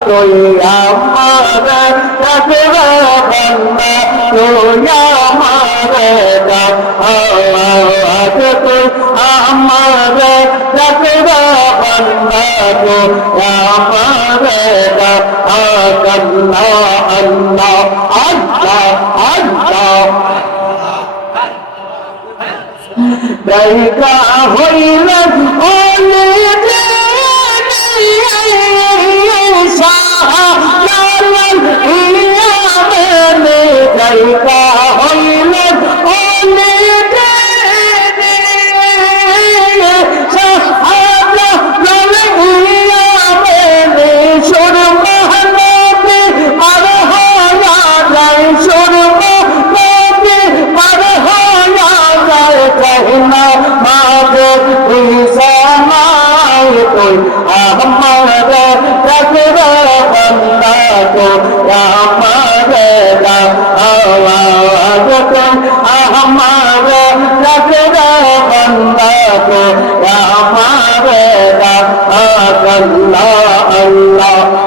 তোয়া মারে রাখবা বান্দা তোয়া মারে আল্লাহ তো আমারে রাখবা বান্দা তোয়া মারে আল্লাহ আল্লাহ আল্লাহ আল্লাহ দায়িকা হইল অনেক নৌকা হলে আল্লাহ আল্লাহ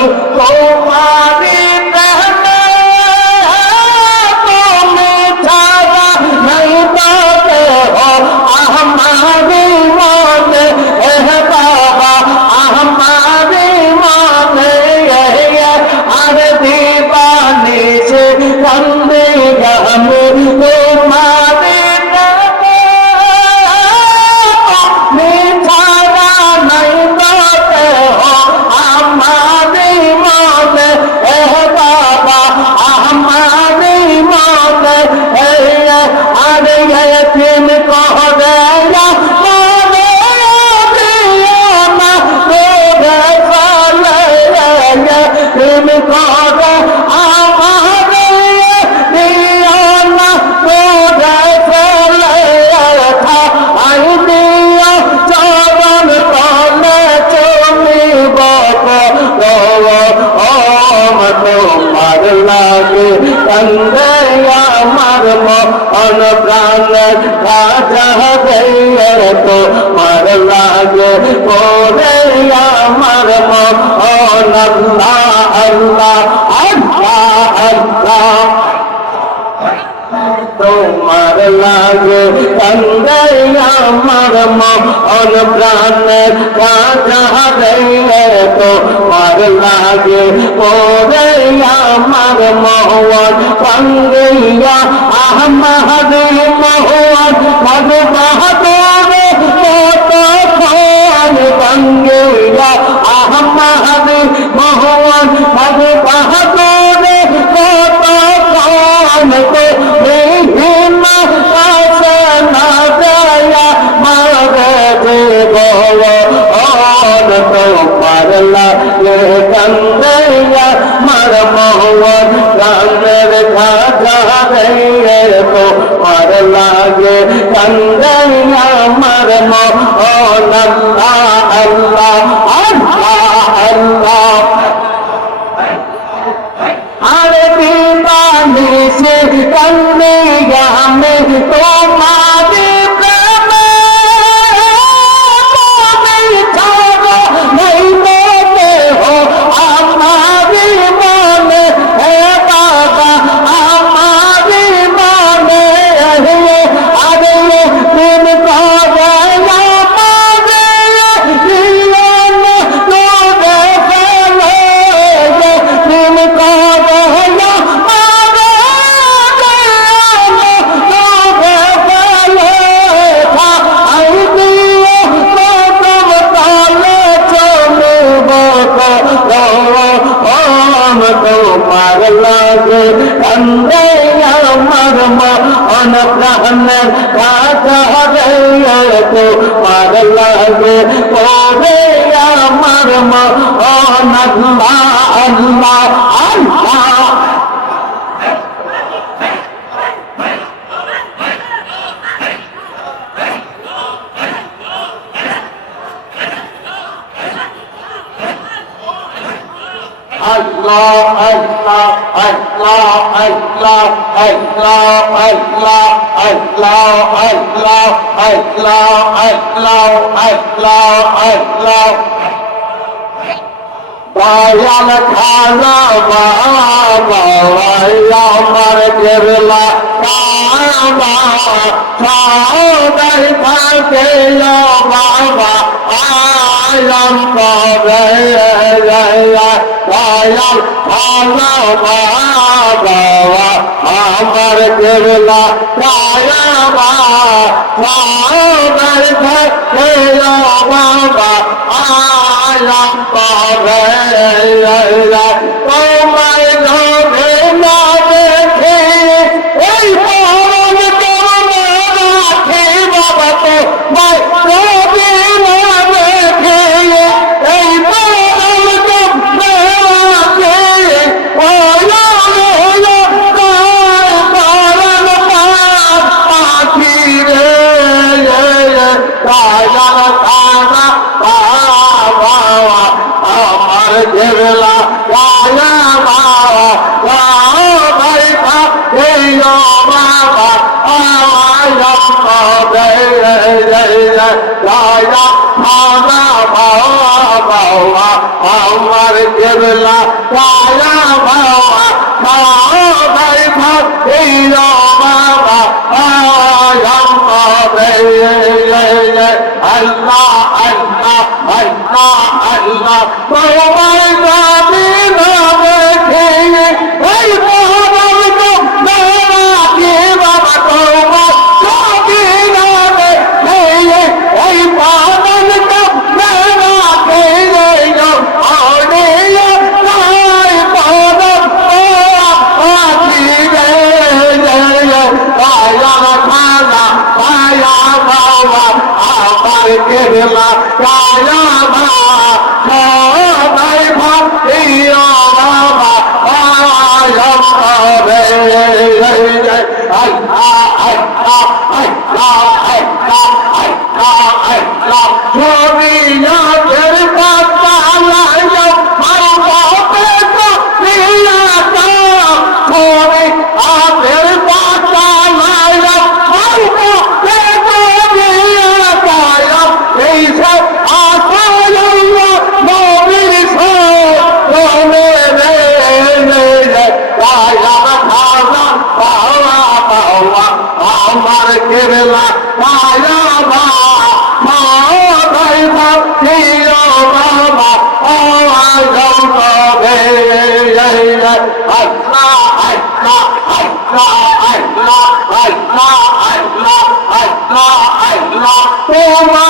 তোমার মন প্রাণ কাঁচা দইলে তো পার লাগে। ওরে আমার মহওয়ার পাঙ্গিয়া আহমদ মহওয়ার ভগবান মহওয়ান তো পারলা এ কান্দাইয়া মার মহওয়ান রামের খাজা রে তো পারলা এ কান্দাইয়া মার মহওয়ান আল্লাহ আল্লাহ আল্লাহ আল্লাহ আরে বিপানি সে কান্দাইয়া মে তো আল্লাহ আল্লাহ আল্লাহ আল্লাহ আল্লাহ আল্লাহ বায়ান খানা বাবা আমার কেবলা বাবা সদাই থাকে বাবা আয়াম কবে বায়ান খানা বাবা আমার কেবলা বায়া Wow. আমার কেবলা পায়া বাবা ভাই ভাব এই বাবা আল্লাহ আল্লাহ আল্লাহ আল্লাহ তোমার revelar Oh my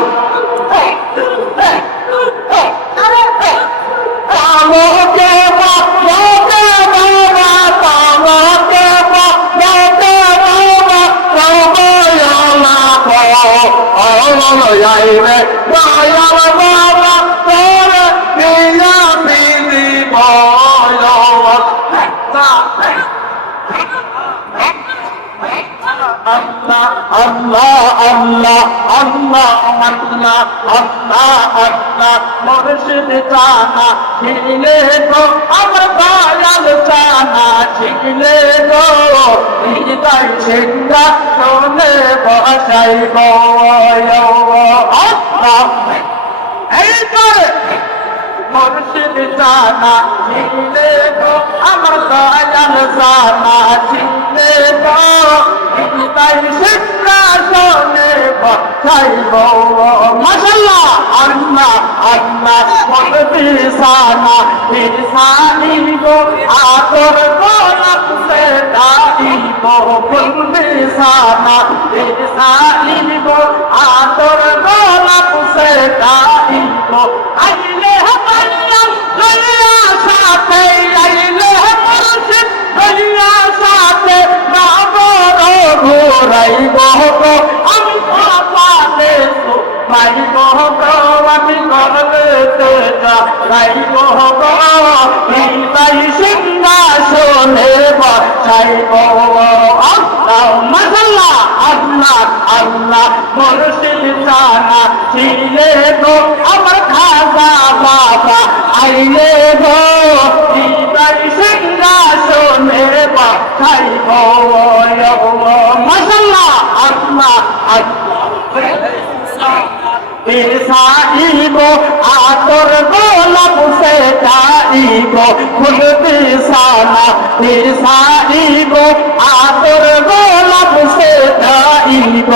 চাইবে দয়ার বাবা তোরে দিয়া বিনি ভয় আল্লাহ আল্লাহ আল্লাহ আল্লাহ আল্লাহ মুর্শিদ জানা ছিলে গো, আমার দয়াল জানা ছিলে গো। হৃদয় সিংহা শোনে বসাই গো এই করে মুর্শিদ জানা ছিলে গো। আমার মাশাল্লাহ আল্লাহ আল্লাহ বিসানা বিসানি গো আতর গোলাপ সে দাইব ফুল বিসানা বিসানি গো আতর গোলাপ সে দাইব আইলে হামাল্লাম লইয়া সাথে আইলে মুর্শিদ লইয়া সাথে না বড় ঘোরাই গো আমি গাইব আমি করতে গাইব হৃদয় সিংহাসনে বসাইব আল্লাহ মশাল্লাহ আল্লাহ আল্লাহ মরশিদ জানা ছিলে গো আমার খাজা বাবা আইলে গো হৃদয় সিংহাসনে বসাইব মশাল্লাহ আল্লাহ আল্লাহ পীর সাহিব আতর গোলাপ সেটাইব খুলবি সানা পীর সাহিব আতর গোলাপ সেটাইব।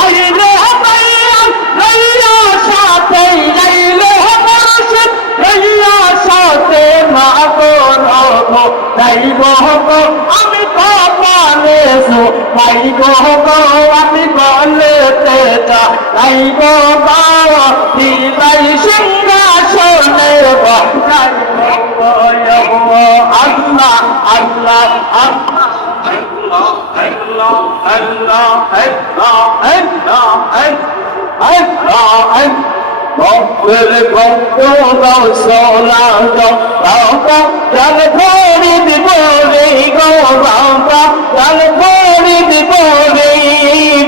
আইরে বাইয়াম রইয়া সাথে যাইলে মাসিদ রইয়া সাথে মাগো রব তাইব হব গো গো সো ভাই গো গো আমি বলে তেজা যাইবো বাবা দিবাই সিংহাসনে যাইবো আল্লাহ আল্লাহ আল্লাহ আল্লাহ আল্লাহ আল্লাহ আল্লাহ। ভক্তের ভক্ত গাও সোনা গাও বাবা প্রাণ ভরি দিব রে গাও বাবা প্রাণ ভরি দিব রে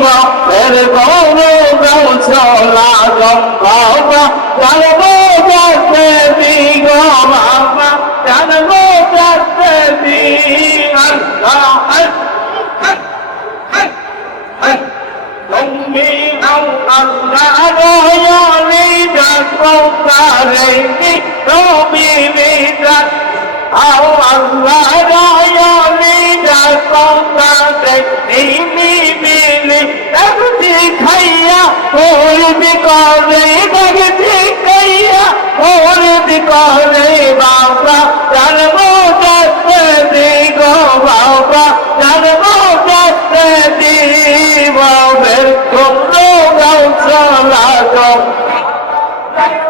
বাপের গৌর গাও সোনা গাও বাবা প্রাণ বাজাতে দি গো বাবা প্রাণ বাজাতে দি আল্লাহ তুমি নাও আল্লাহ কোপারেনি রবি বিদাত আও আল্লাহ রায়া বিদা কোপারেনি মিলি দেখতে খাইয়া ওর বিকরে দেখতে খাইয়া ওর বিকরে বাবা জন্ম দত্তে দি গো বাবা জন্ম দত্তে দি বাবের তোমরা গাও চলা Thank you.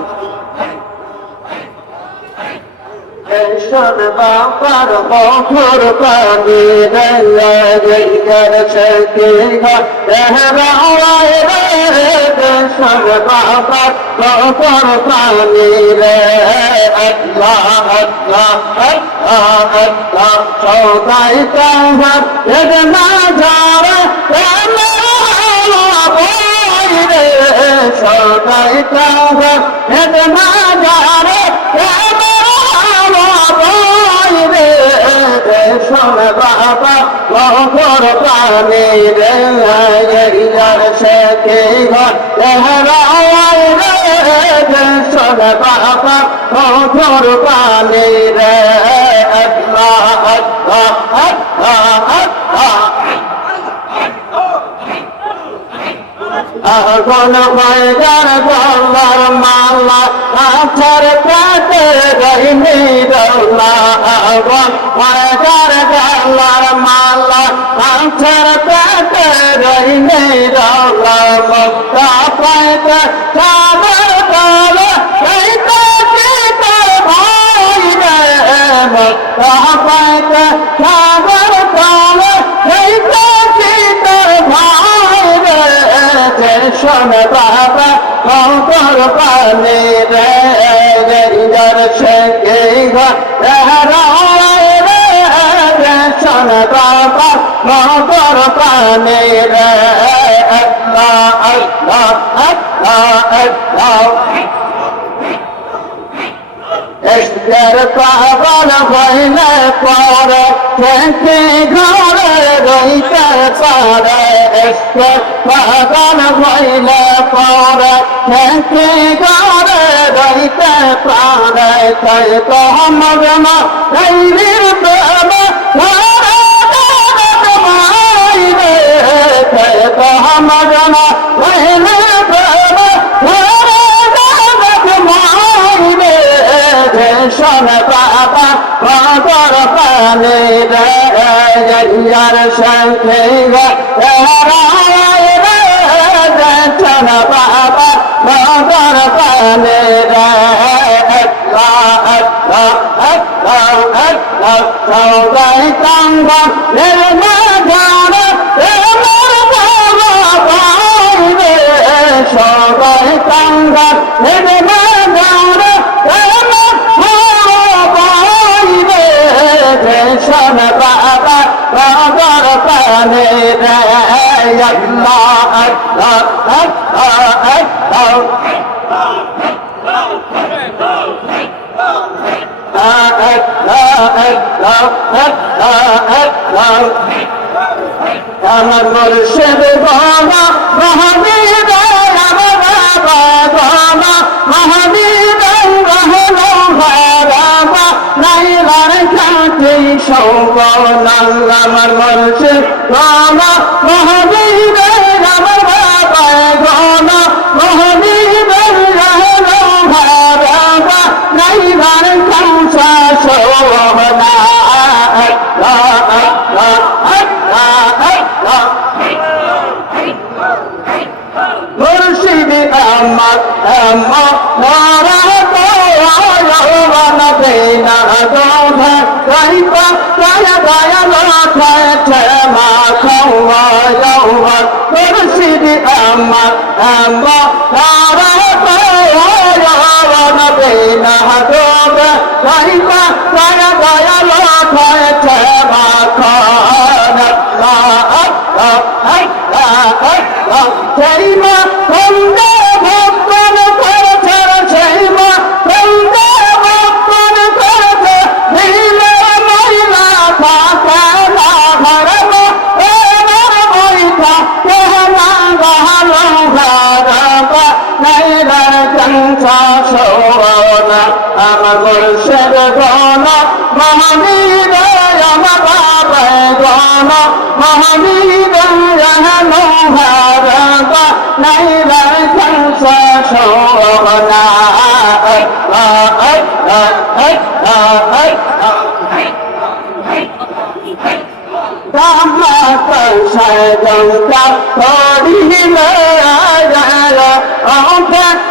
এসব বাবার বছর পানি গের সকে এহরায় রে এসব বাবার বছর পানি রে আল্লাহ আল্লাহ আল্লাহ আল্লাহ সদাই কাহার এদ না যারা সদাই শোনে বাবা মহর পানি রে গরিয়ার শেখে ঘরায় রে শোনে বাবা মহর পানি রে আগুন ময়দার গল্লার মালা আছার কাটে রহিনি দৌলা আগুন ময়দার গল্লার মালা আছার কাটে রহিনি দৌলা মুক্তা পাইতে চামর কালে কাইতে চিতে ভাই রে শোন বাবা কৌতর পানে রে গরিদার রে শোন বাবা কৌতর পানে রে আল্লাহ আল্লাহ আল্লাহ এসদের পাগল হইলে পরে থেকে ঘরে রইতে পারে এসদের পাগল হইলে পরে থেকে ঘরে রইতে পারে তাই তো আমার মা রইলির প্রেম তাই তো আমার মা শোন বাবা বাবার পানে রে গরিয়ার শঙ্খে রায় রে শোন বাবা বাবার পানে রে আল্লাহ আল্লাহ আল্লাহ আল্লাহ সবাই কাঙ্গা নির্মা সবাই শোন বাবা বাবার পানে আমার মুর্শিদ বাবা মহাবীর বাবা মহাবীর। খাতে সৌবন আমার মুর্শিদ বাবা, মহাবীরের আমার বাবা বাবা মহাবীর রহলো বাবা নাইলার খামসা সৌবনা আল্লাহ সওনা আমার মুর্শিদ গণ মহাবীর আমার বাবা গণ মহাবীর মহারাজ নাই রাখেন গৌয়া রামা কংসা গঙ্কা করিলে অঙ্কা মগলে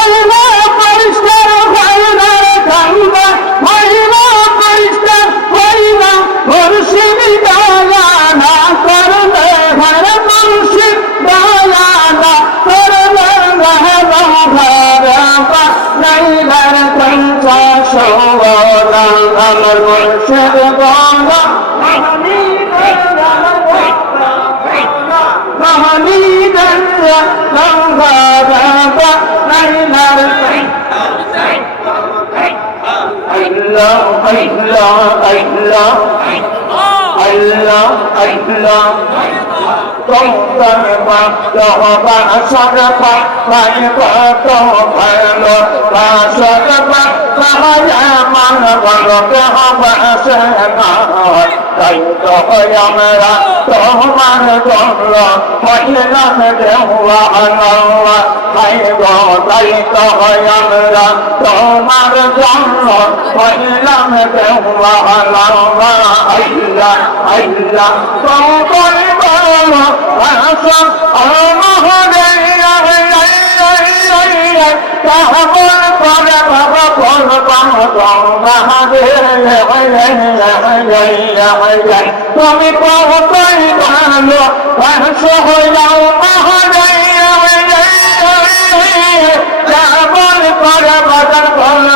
Allah. তোমার বাবা সরবা হবে সে তাই তো আমরা তোমার জন্য মহিলাম দেওয়া ভাই গো তাই তো আমরা তোমার জন্য মহিলাম দেওয়া আল্লাহ আল্লাহ তোমার বলো আসা বাবা বল তুমি কতই ভালো পাঁচশো হইলাও মহরে কেমন করে বাজার বলবা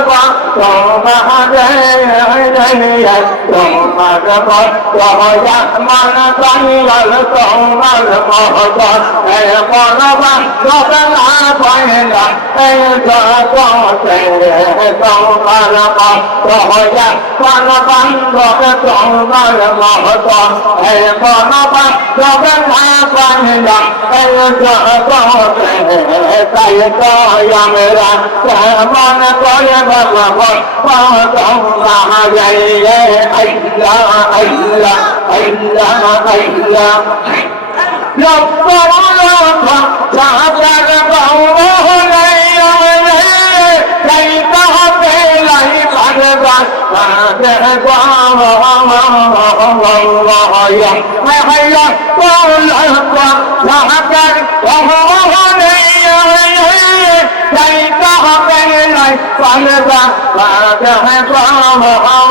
তোমারে তোমার বয়া মান বাংলাল তোমার মহত মনবা সদনা পয়লা তোমার বয়া মান বান্ধব তোমার মহত মনবা সদনা পয়লা জগতে তাই তো আমরা কেমন করে বাবা তোমরা যাইলে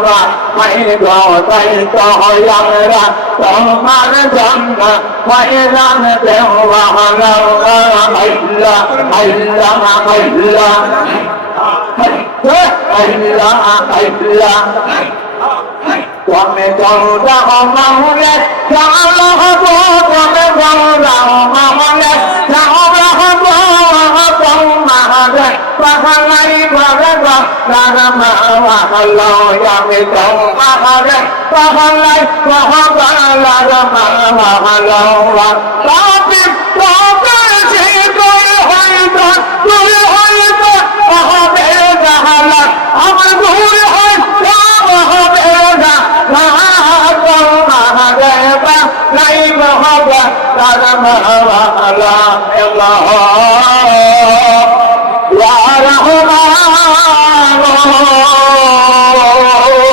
তোমার রবে হারা কেন গো রহমানের না গাই গান তো মাগে রবে হারা বাবা চাইতা তোমার রবে হারা কেন গো রহমানের না গাই গায়রা তোমার কোন বাবা হইলা দেওয়ানা মাই গো তাই তো আমরা, তোমার জন্য ময়দান দেওয়া আল্লাহ আল্লাহ আল্লাহ আল্লাহ আল্লাহ তুমি গৌরা মামলে চাল হব তুমি গৌরা মামলে আমার ভুল হইতো হবে না নাই মহবা তার মাওয়ালা Allah